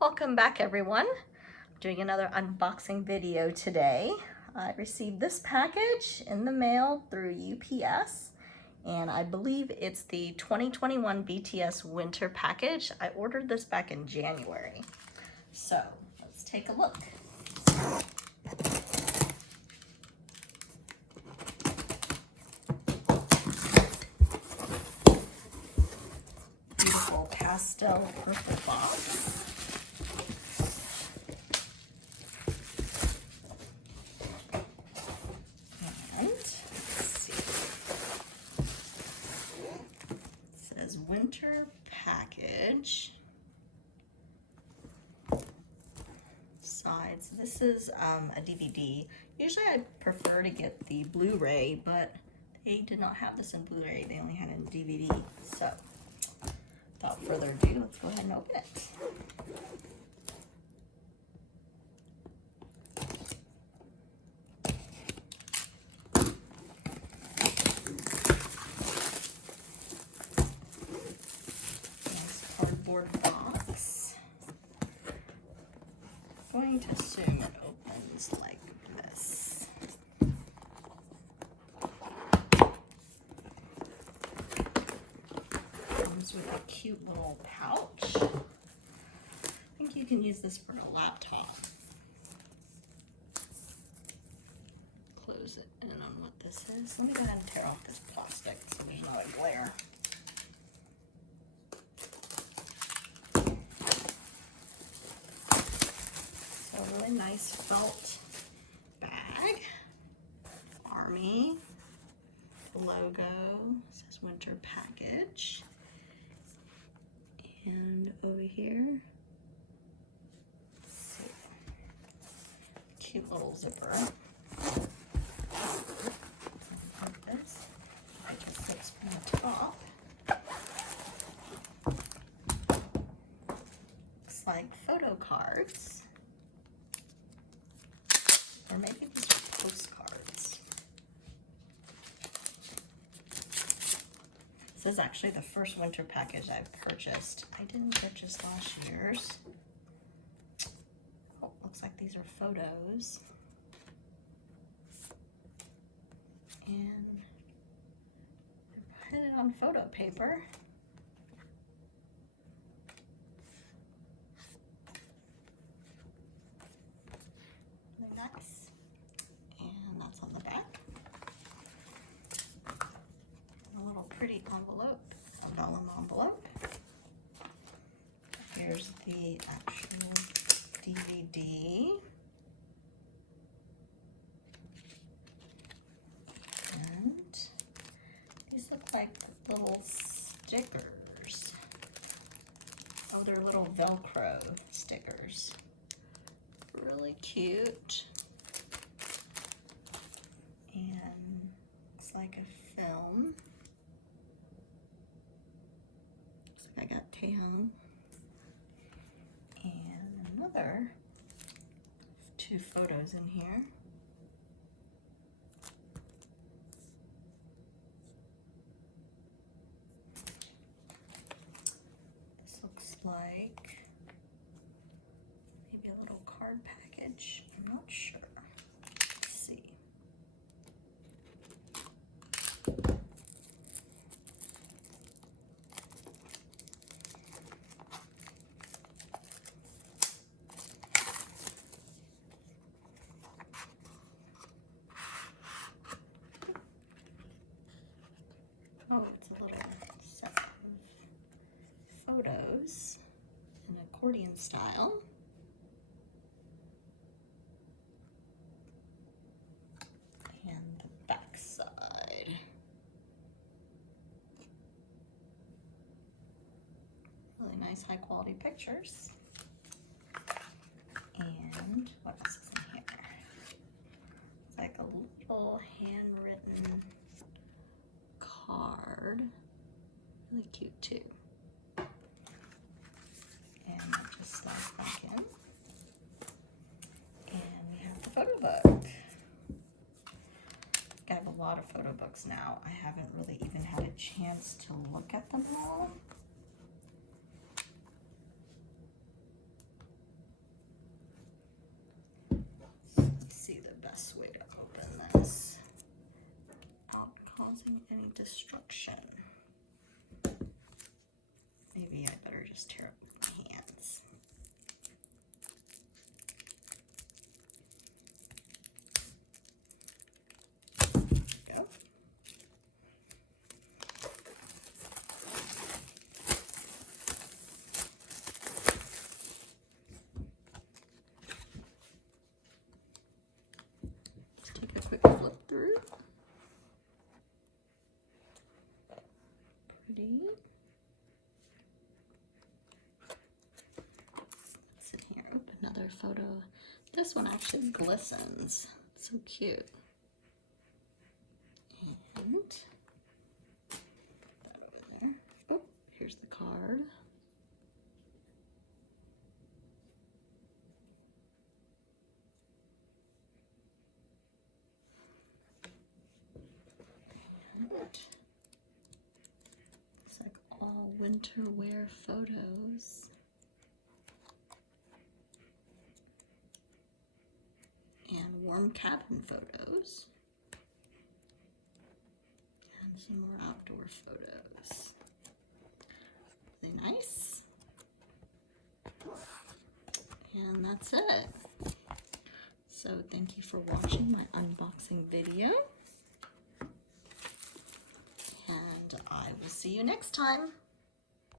Welcome back, everyone. I'm doing another unboxing video today. I received this package in the mail through UPS, and I believe it's the 2021 BTS winter package. I ordered this back in January. So let's take a look. Beautiful pastel purple box. Winter package. Sides. This is a DVD. Usually I prefer to get the Blu-ray, but they did not have this in Blu-ray. They only had it in DVD. So without further ado, let's go ahead and open it. Box. I'm going to assume it opens like this. Comes with a cute little pouch. I think you can use this for a laptop. Close it in on what this is. Let me go ahead and tear off this plastic so there's not a glare. Really nice felt bag. Army logo, says winter package. And over here, let's see, cute little zipper. Like this. I just zips from the top. Looks like photo cards. Or maybe these are postcards. This is actually the first winter package I've purchased. I didn't purchase last year's. Oh, looks like these are photos. And I put it on photo paper. Nice. And that's on the back. And a little pretty envelope, a vellum envelope. Here's the actual DVD. And these look like little stickers. Oh, they're little Velcro stickers. Really cute. And it's like a film. Looks like I got Taehyung. And another 2 photos in here. This looks like maybe a little card package. I'm not sure. Let's see. Oh, it's a little set of photos in accordion style. And the back side. Really nice high quality pictures. And what else is in here? It's like a little handwritten card. Really cute too. And it just slides back in. And we have the photo book. I have a lot of photo books now. I haven't really even had a chance to look at them all. best way to open this without causing any destruction. Maybe I better just tear it with my hands. There we go. Just take a quick flip through. Pretty. Sit here. Oop, another photo. This one actually glistens. So cute. And put that over there. Oh, here's the card. And it's like all winter wear photos. And warm cabin photos. And some more outdoor photos. Really nice. And that's it. So thank you for watching my unboxing video. And I will see you next time.